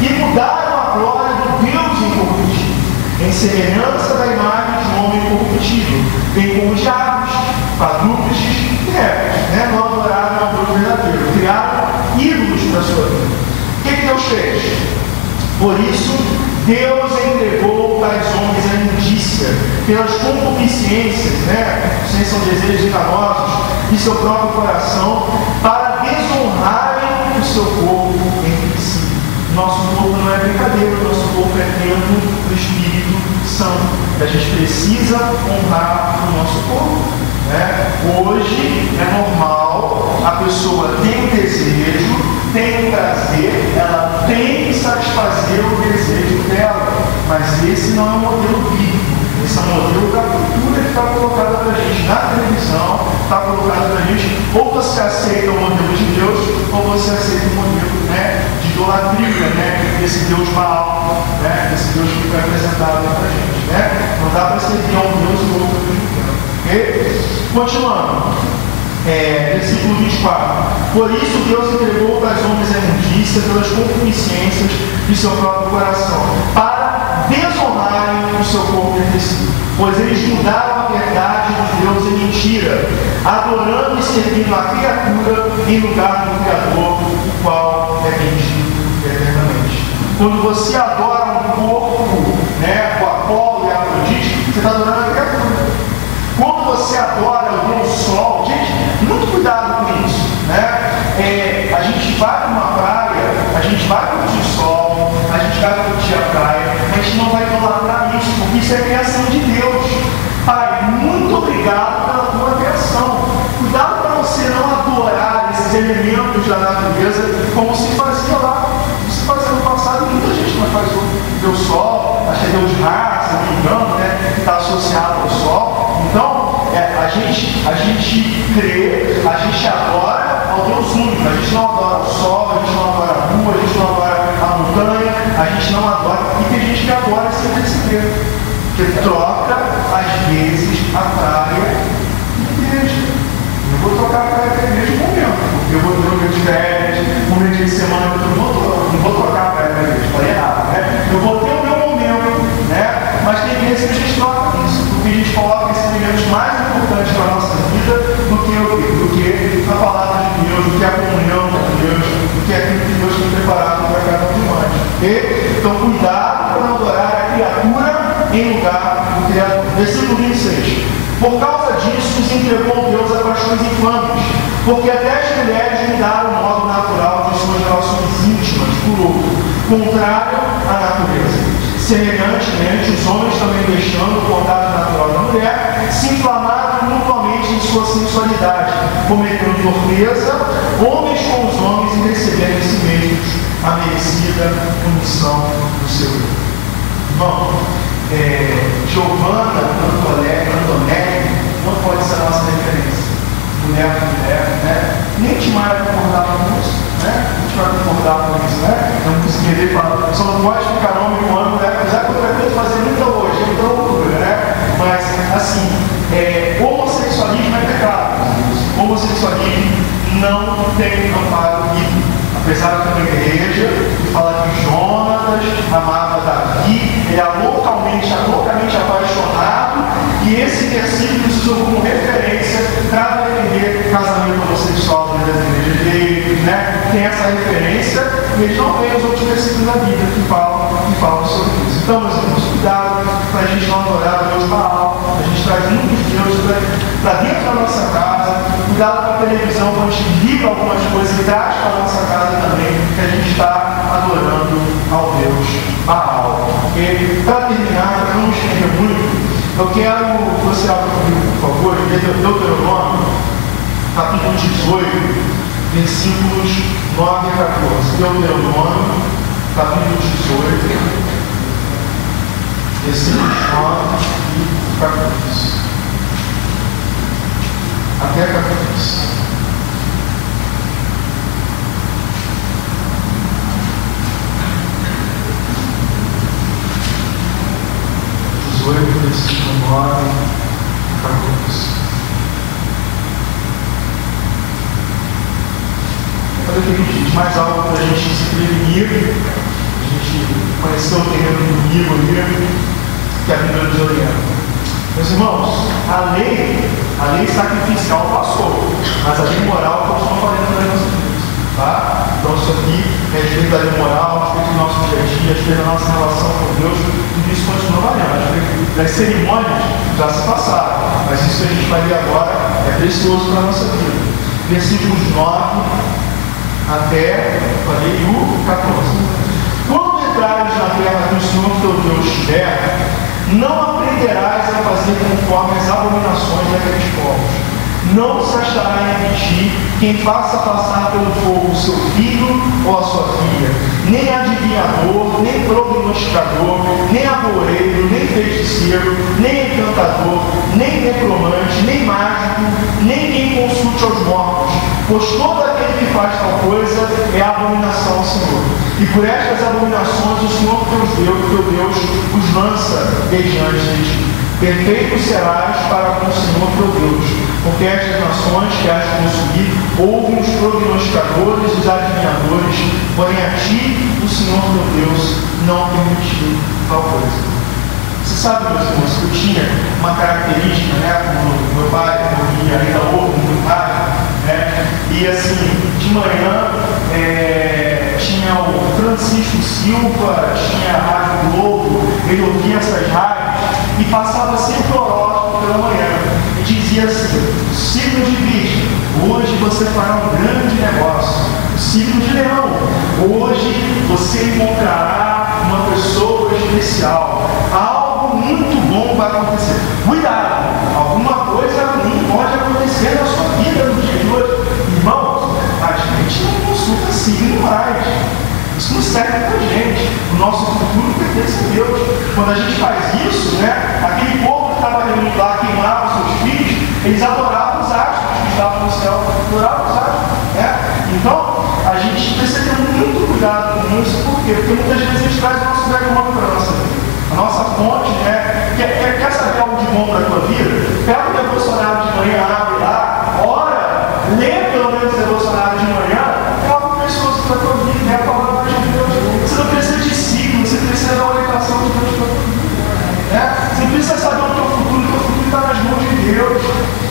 e mudaram a glória do Deus incorruptível, em semelhança da imagem de um homem corruptível, bem como de aves, quadrúpedes e répteis, né? Não adoraram ao Deus verdadeiro, criaram ídolos para a sua vida. O que Deus fez? Por isso, Deus entregou tais homens à imundícia, pelas concupiscências, né? Sem são desejos enganosos de seu próprio coração, para desonrarem o seu corpo entre si. Nosso corpo não é brincadeira, nosso corpo é templo do Espírito Santo. A gente precisa honrar o nosso corpo. Né? Hoje é normal, a pessoa tem um desejo, tem um prazer, ela tem que satisfazer o desejo dela, mas esse não é um modelo bíblico, esse é um modelo da cultura que está colocada para a gente na televisão, está colocado para a gente, ou você aceita o modelo de Deus, ou você aceita o modelo, né, de idolatria, né, desse Deus Baal, né, desse Deus que foi apresentado para a gente. Né? Não dá para servir a um Deus e outro ao mesmo tempo. Okay? Continuando. Versículo 24. Por isso Deus entregou para os homens a imundícia pelas concupiscências de seu próprio coração, para desonrarem o seu corpo entre si. Pois eles mudaram a verdade de Deus em mentira, adorando e servindo a criatura em lugar do Criador, o qual é bendito eternamente. Quando você adora um corpo, né, o Apolo e a Afrodite, você está adorando a criatura. Quando você adora o Deus Sol, gente, muito cuidado com isso, né? A gente vai para uma praia, a gente vai curtir sol, a gente vai curtir a praia, a gente não vai idolatrar isso, porque isso é criação de Deus. Pai, muito obrigado pela tua criação. Cuidado para você não adorar esses elementos da natureza como se fazia lá. Se fazia no passado, muita gente não faz o Deus Sol, acho que é Deus Ra, se não me engano, né? Que está associado ao Sol. Então, a gente crê, a gente adora ao Deus único. A gente não adora o sol, a gente não adora a lua, a gente não adora a montanha, a gente não adora. E tem gente que adora sem perceber, que troca, às vezes, a praia de igreja. Eu vou trocar a praia da igreja um momento, porque eu vou ter um dia de férias, um dia de semana, eu não vou trocar a praia da igreja, falei errado, né? Eu vou ter o meu momento, né? Mas tem vezes que a gente troca isso, porque a gente coloca esses elementos mais importantes para a nossa vida do que a palavra de Deus, do que a comunhão de Deus, do que aquilo que Deus tem preparado para cada um de nós. Okay? Então, cuidado para não adorar a criatura em lugar do Criador. Versículo 26. Por causa disso, nos entregou Deus a paixões infames, porque até as mulheres mudaram o modo natural de suas relações íntimas por outro, contrário à natureza. Semelhantemente, os homens também, deixando o contato natural da mulher, se inflamaram mutuamente em sua sensualidade, cometendo torpeza, homens com os homens, e recebendo em si mesmos a merecida punição do seu erro. Bom, Giovanna Antonelli não pode ser a nossa referência. Mulher com mulher, né? Nem Timar concordava com isso, né? A gente vai concordar com isso, né? Não conseguia ver, só não pode ficar homem com homem, mulher, apesar que outra coisa fazer muita hoje, é muita loucura, né? Mas, assim, homossexualismo é pecado. Homossexualismo não tem amparo bíblico. Apesar de ter uma igreja que fala que Jonatas amava Davi, ele é loucamente apaixonado, e esse versículo se usou como referência para defender casamento homossexual dentro das igrejas dele, né? Tem essa referência, e eles não veem os outros versículos da Bíblia que falam sobre isso. Então, meus irmãos, cuidado para a gente não adorar o Deus Baal, a gente traz muitos deuses para dentro da nossa casa, cuidado com a televisão, quando a gente liga algumas coisas e traz para a nossa casa também, que a gente está adorando ao Deus Baal. Okay? Para terminar, para não me estender muito, eu quero que você abra comigo, por favor, em Deuteronômio, capítulo 18, versículos 9 a 14. Deuteronômio, capítulo 18, versículos 9 e 14. Até 14. Versículo 9 e 14. Olha aqui, mais algo para a gente se prevenir, a gente conhecer o terreno inimigo ali, que a Bíblia nos orienta. Meus irmãos, a lei sacrificial passou, mas a lei moral continua valendo para nós. Tá? Então, isso aqui é respeito da lei moral, respeito do nosso dia a dia, respeito da nossa relação com Deus, tudo isso continua valendo. Das cerimônias já se passaram, mas isso que a gente vai ver agora é precioso para a nossa vida. Versículos 9 até o 14. Quando entrares na terra que o Senhor teu Deus te der, não aprenderás a fazer conforme as abominações daqueles povos. Não se achará em ti quem faça passar pelo fogo o seu filho ou a sua filha, nem adivinhador, nem prognosticador, nem agoureiro, nem feiticeiro, nem encantador, nem necromante, nem mágico, nem quem consulte aos mortos, pois todo aquele que faz tal coisa é abominação ao Senhor. E por estas abominações o Senhor teu Deus os lança diante de ti. Perfeito serás para com o Senhor teu Deus, porque estas nações que has de consumir ouvem os prognosticadores e os adivinhadores, porém a ti o Senhor teu Deus não permitiu tal coisa. Você sabe, meus irmãos, que eu tinha uma característica, como meu pai, e ainda houve meu pai, e assim, de manhã tinha o Francisco Silva, tinha a Rádio Globo, ele ouvia essas rádios e passava sempre o horóscopo pela manhã e dizia assim: signo de Virgem, hoje você fará um grande negócio. Signo de Leão, hoje você encontrará uma pessoa especial, algo muito bom vai acontecer. Cuidado, alguma coisa ruim pode acontecer na sua vida no dia de hoje. Irmãos, a gente não consulta signo mais. Isso não serve para a gente. O nosso futuro pertence a Deus. Quando a gente faz isso, aquele povo que estava reunido lá, queimava seus filhos, eles adoravam os astros que estavam no céu, adoravam os astros. Então, a gente precisa ter muito cuidado com isso. Por quê? Porque muitas vezes a gente traz o nosso velho humano para a nossa vida. A nossa fonte, quer saber algo de bom para a tua vida? Pega o devocionário de manhã, abre lá, ora, lê pelo menos o devocionário de manhã, é algo precioso para a tua vida, é a palavra de Deus. Você não precisa de signo, você precisa da orientação de Deus para a tua vida. Você não precisa saber o teu futuro está nas mãos de Deus.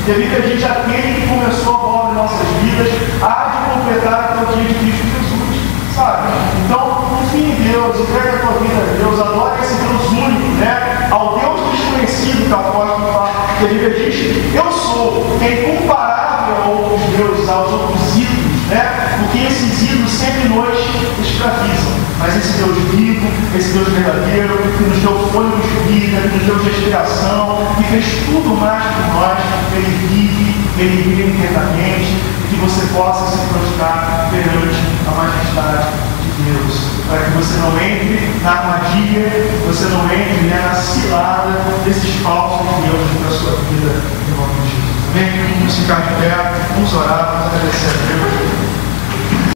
Devido a gente, aquele que começou a obra em nossas vidas, há de completar até o dia de Cristo Jesus, sabe? Então, confia em Deus, entrega a tua vida a Deus, adora esse Deus único, ao Deus desconhecido que o apóstolo fala, que a Bíblia diz: eu sou, é incomparável a outros deuses, aos outros ídolos, porque esses ídolos sempre nos escravizam. Mas esse Deus vivo, esse Deus verdadeiro, que nos deu fôlego de vida, que nos deu respiração, que fez tudo mais por nós, ele vive eternamente, e que você possa se prostrar perante a majestade de Deus, para que você não entre na armadilha, você não entre na cilada desses falsos deuses para a sua vida, em nome de Jesus. Amém? Vamos ficar de pé, vamos orar, vamos agradecer a Deus.